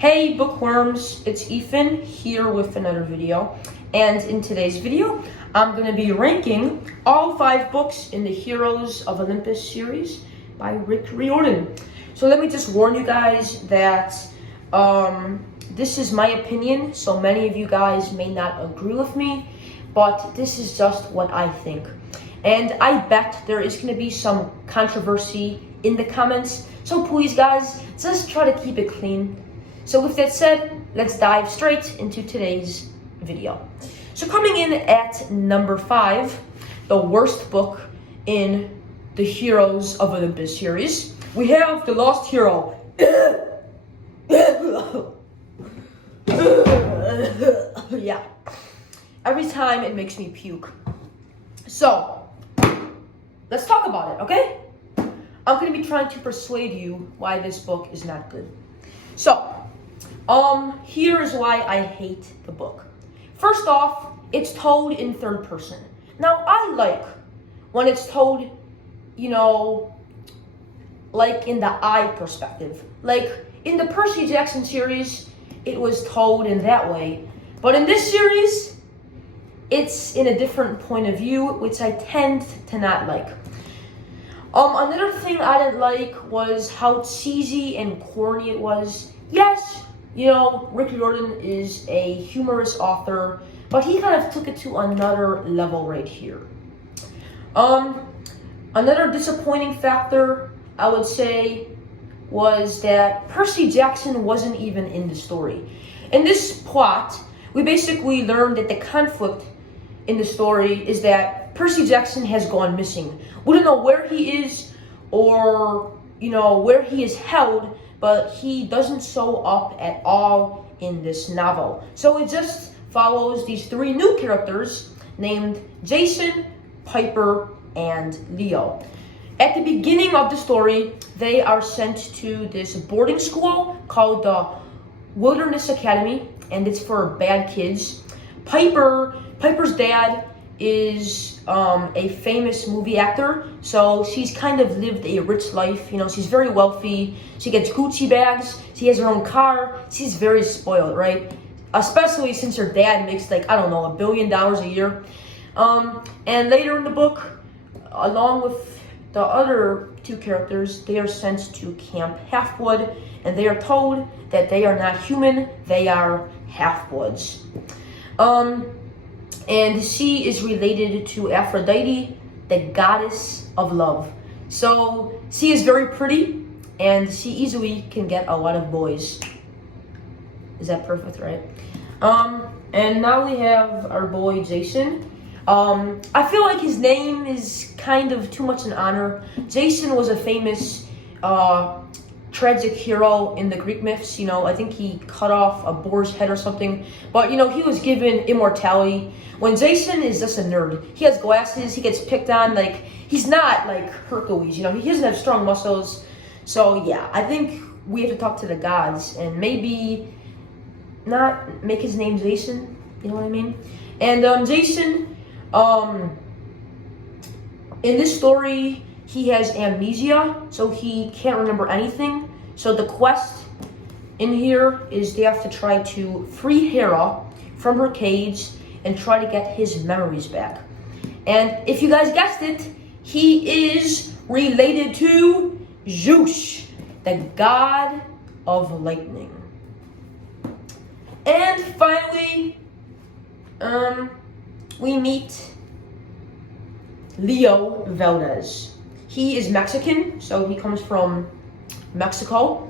Hey bookworms, it's Ethan here with another video, and in today's video I'm going to be ranking all 5 books in the Heroes of Olympus series by Rick Riordan. So let me just warn you guys that this is my opinion, so many of you guys may not agree with me, but this is just what I think. And I bet there is going to be some controversy in the comments, so please guys, just try to keep it clean. So with that said, let's dive straight into today's video. So coming in at number 5, the worst book in the Heroes of Olympus series, we have The Lost Hero. Yeah, every time it makes me puke. So, let's talk about it, okay? I'm going to be trying to persuade you why this book is not good. So, here is why I hate the book. First off, it's told in third person. Now, I like when it's told, like in the I perspective. Like in the Percy Jackson series, it was told in that way. But in this series, it's in a different point of view, which I tend to not like. Another thing I didn't like was how cheesy and corny it was. Yes, Rick Riordan is a humorous author, but he kind of took it to another level right here. Another disappointing factor, I would say, was that Percy Jackson wasn't even in the story. In this plot, we basically learned that the conflict in the story is that Percy Jackson has gone missing. We don't know where he is or, where he is held, but he doesn't show up at all in this novel. So it just follows these 3 new characters named Jason, Piper, and Leo. At the beginning of the story, they are sent to this boarding school called the Wilderness Academy, and it's for bad kids. Piper's dad is a famous movie actor, so she's kind of lived a rich life. She's very wealthy. She gets Gucci bags. She has her own car. She's very spoiled, right? Especially since her dad makes like, $1 billion a year. And later in the book, along with the other 2 characters, they are sent to Camp Half-Blood, and they are told that they are not human, they are half-bloods. And she is related to Aphrodite, the goddess of love. So she is very pretty, and she easily can get a lot of boys. Is that perfect, right? And now we have our boy Jason. I feel like his name is kind of too much an honor. Jason was a famous tragic hero in the Greek myths. I think he cut off a boar's head or something. But, he was given immortality. When Jason is just a nerd, he has glasses, he gets picked on. Like, he's not like Hercules, he doesn't have strong muscles. So, yeah, I think we have to talk to the gods and maybe not make his name Jason. You know what I mean? And Jason, in this story, he has amnesia, so he can't remember anything. So the quest in here is they have to try to free Hera from her cage and try to get his memories back. And if you guys guessed it, he is related to Zeus, the god of lightning. And finally, we meet Leo Valdez. He is Mexican, so he comes from Mexico.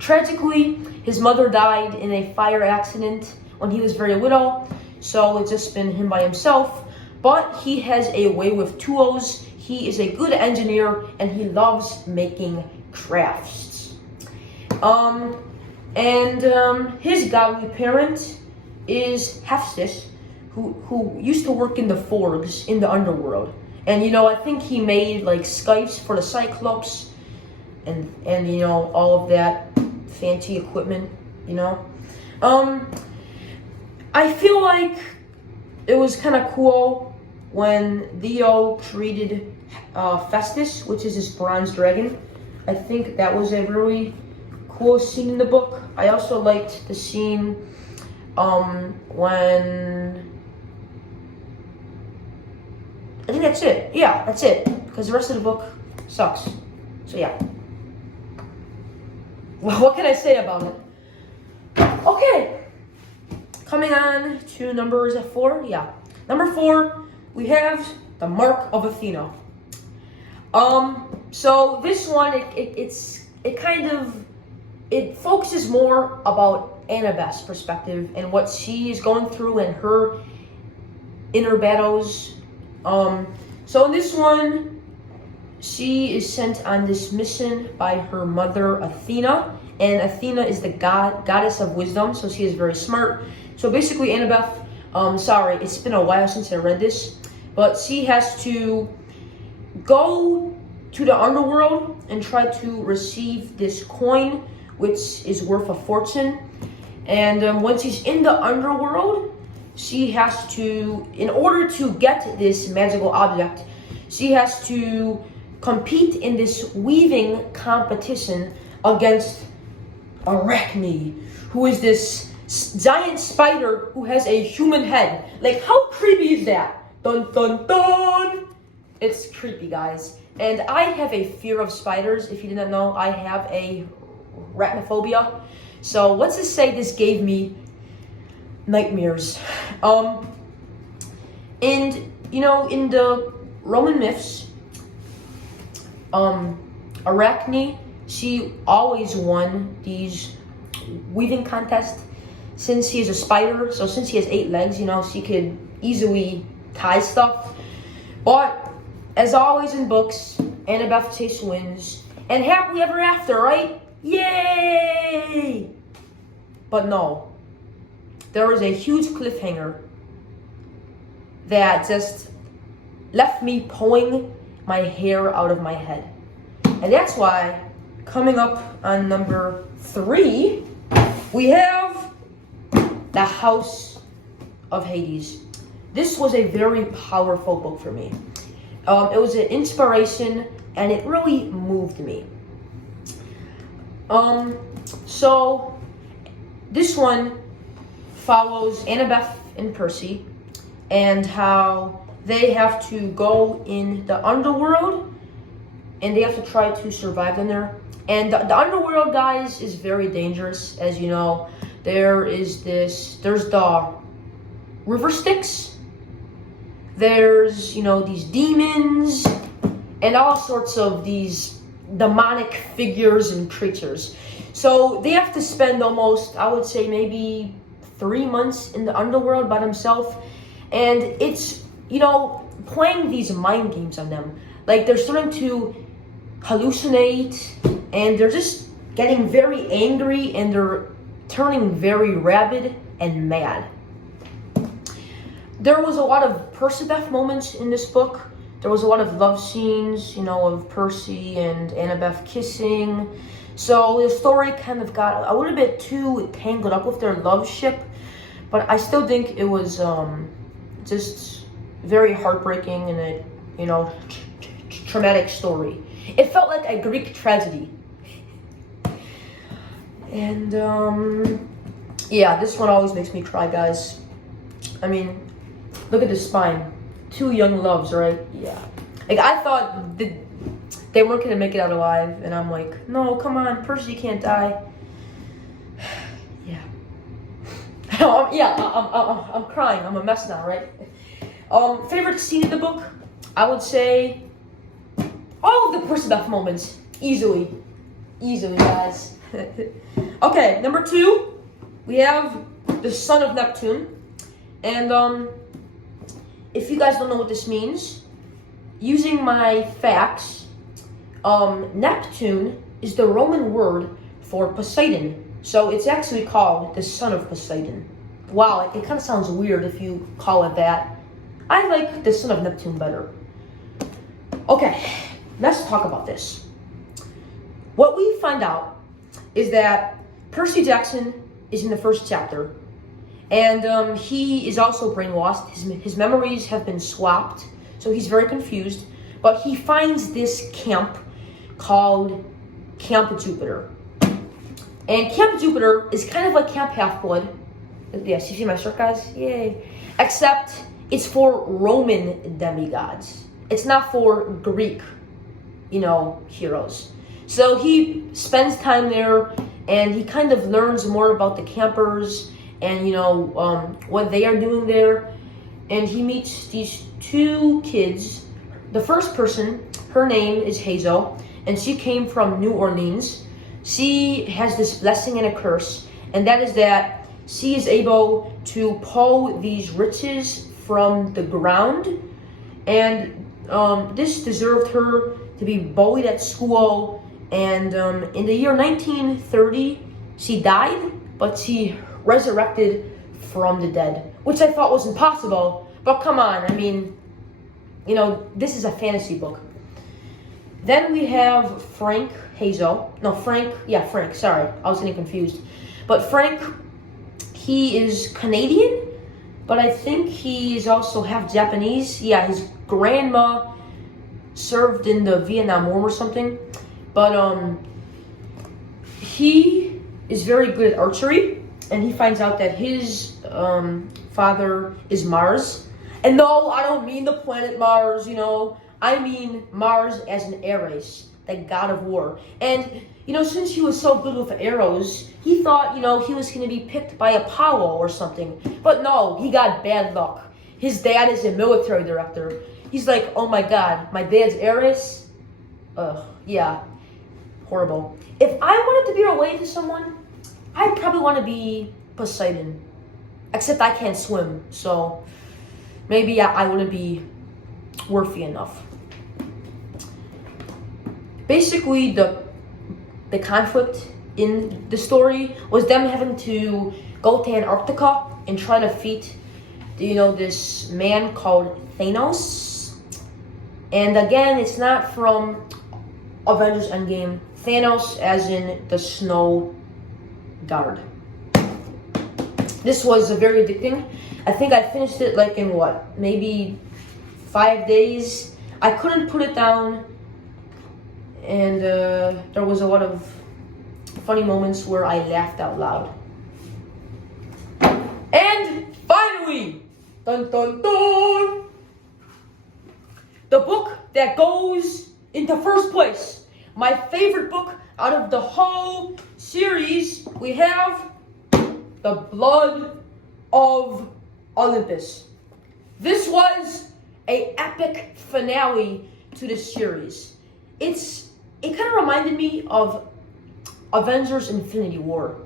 Tragically, his mother died in a fire accident when he was very little, so it's just been him by himself. But he has a way with tools. He is a good engineer, and he loves making crafts. His godly parent is Hephaestus, who used to work in the forges in the underworld. And, I think he made, like, scythes for the Cyclops and all of that fancy equipment, I feel like it was kind of cool when Leo created Festus, which is this bronze dragon. I think that was a really coolest scene in the book. I also liked the scene when... I think that's it. Yeah, that's it. Because the rest of the book sucks. So yeah. Well, what can I say about it? Okay. Coming on to number, is it 4? Yeah. Number 4, we have the Mark of Athena. So this one, it focuses more about Annabeth's perspective and what she is going through and her inner battles. So in this one, she is sent on this mission by her mother, Athena. And Athena is the goddess of wisdom, so she is very smart. So basically, Annabeth, sorry, it's been a while since I read this, but she has to go to the underworld and try to receive this coin, which is worth a fortune. And once she's in the underworld, she has to, in order to get this magical object, she has to compete in this weaving competition against Arachne, who is this giant spider who has a human head. Like, how creepy is that? Dun dun dun! It's creepy, guys. And I have a fear of spiders. If you didn't know, I have a arachnophobia. So let's just say this gave me nightmares. And you know, in the Roman myths, Arachne, she always won these weaving contests since she is a spider. So since she has 8 legs, you know, she could easily tie stuff. But as always in books, Annabeth Chase wins, and happily ever after, right? Yay! But no, there was a huge cliffhanger that just left me pulling my hair out of my head. And that's why, coming up on number 3, we have The House of Hades. This was a very powerful book for me. It was an inspiration, and it really moved me. So this one follows Annabeth and Percy, and how they have to go in the underworld, and they have to try to survive in there. And the underworld, guys, is very dangerous, as you know. There's the river Styx. There's, you know, these demons and all sorts of these demonic figures and creatures. So they have to spend almost, I would say, maybe 3 months in the underworld by themselves. And it's, you know, playing these mind games on them. Like, they're starting to hallucinate, and they're just getting very angry, and they're turning very rabid and mad. There was a lot of Percabeth moments in this book. There was a lot of love scenes, you know, of Percy and Annabeth kissing. So the story kind of got a little bit too tangled up with their love ship, but I still think it was just very heartbreaking and a, you know, traumatic story. It felt like a Greek tragedy. And yeah, this one always makes me cry, guys. I mean, look at the spine. 2 young loves, right? Yeah. Like, I thought they weren't gonna make it out alive, and I'm like, no, come on, Percy can't die. Yeah. I'm crying. I'm a mess now, right? Favorite scene in the book? I would say all of the Percabeth moments. Easily, guys. Okay, number 2, we have the Son of Neptune. And if you guys don't know what this means, using my facts, Neptune is the Roman word for Poseidon. So it's actually called the Son of Poseidon. Wow, it kind of sounds weird if you call it that. I like the Son of Neptune better. Okay, let's talk about this. What we find out is that Percy Jackson is in the first chapter, and he is also brainwashed. His memories have been swapped, so he's very confused. But he finds this camp called Camp Jupiter. And Camp Jupiter is kind of like Camp Half-Blood. Yes, you see my shirt, guys? Yay. Except it's for Roman demigods. It's not for Greek, heroes. So he spends time there, and he kind of learns more about the campers and, what they are doing there. And he meets these two kids. The first person, her name is Hazel, and she came from New Orleans. She has this blessing and a curse, and that is that she is able to pull these riches from the ground, and this deserved her to be bullied at school. And in the year 1930, she died, but she resurrected from the dead, which I thought was impossible. But come on, I mean, this is a fantasy book. Then we have Frank, sorry, I was getting confused. But Frank, he is Canadian, but I think he is also half Japanese. Yeah, his grandma served in the Vietnam War or something. But he is very good at archery, and he finds out that his father is Mars. And no, I don't mean the planet Mars, I mean Mars as an Ares, the god of war. And, since he was so good with arrows, he thought, he was going to be picked by Apollo or something. But no, he got bad luck. His dad is a military director. He's like, oh my god, my dad's Ares? Yeah, horrible. If I wanted to be related to someone, I'd probably want to be Poseidon. Except I can't swim, so maybe I wouldn't be worthy enough. Basically, the conflict in the story was them having to go to Antarctica and try to defeat, this man called Thanos. And again, it's not from Avengers Endgame. Thanos as in the snow guard. This was very addicting. I think I finished it like in maybe 5 days. I couldn't put it down, and there was a lot of funny moments where I laughed out loud. And finally, dun dun dun, the book that goes into first place. My favorite book out of the whole series, we have The Blood of Olympus. This was an epic finale to the series. It kind of reminded me of Avengers Infinity War.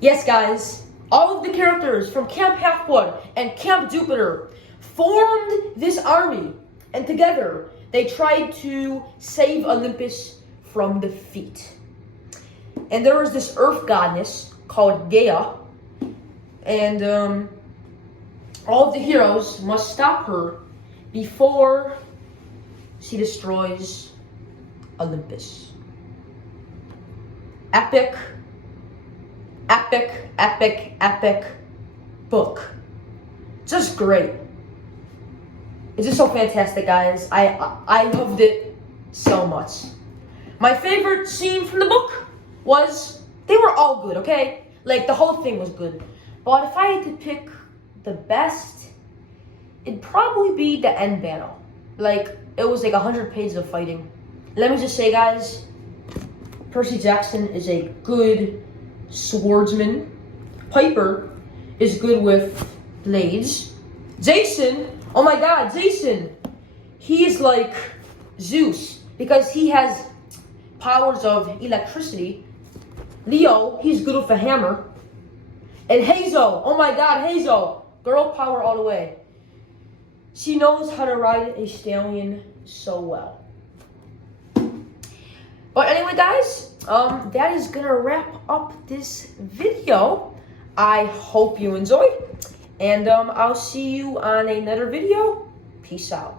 Yes, guys, all of the characters from Camp Half-Blood and Camp Jupiter formed this army, and together they tried to save Olympus from defeat. And there was this earth goddess called Gaia, and all of the heroes must stop her before she destroys Olympus. Epic, epic, epic, epic book. Just great. It's just so fantastic, guys. I loved it so much. My favorite scene from the book was, they were all good, okay? Like, the whole thing was good. But if I had to pick the best, it'd probably be the end battle. Like, it was like 100 pages of fighting. Let me just say, guys, Percy Jackson is a good swordsman. Piper is good with blades. Jason, oh my god, Jason, he is like Zeus because he has powers of electricity. Leo, he's good with a hammer. And Hazel, oh my god, Hazel, girl power all the way. She knows how to ride a stallion so well. But anyway, guys, that is gonna wrap up this video. I hope you enjoyed, and I'll see you on another video. Peace out.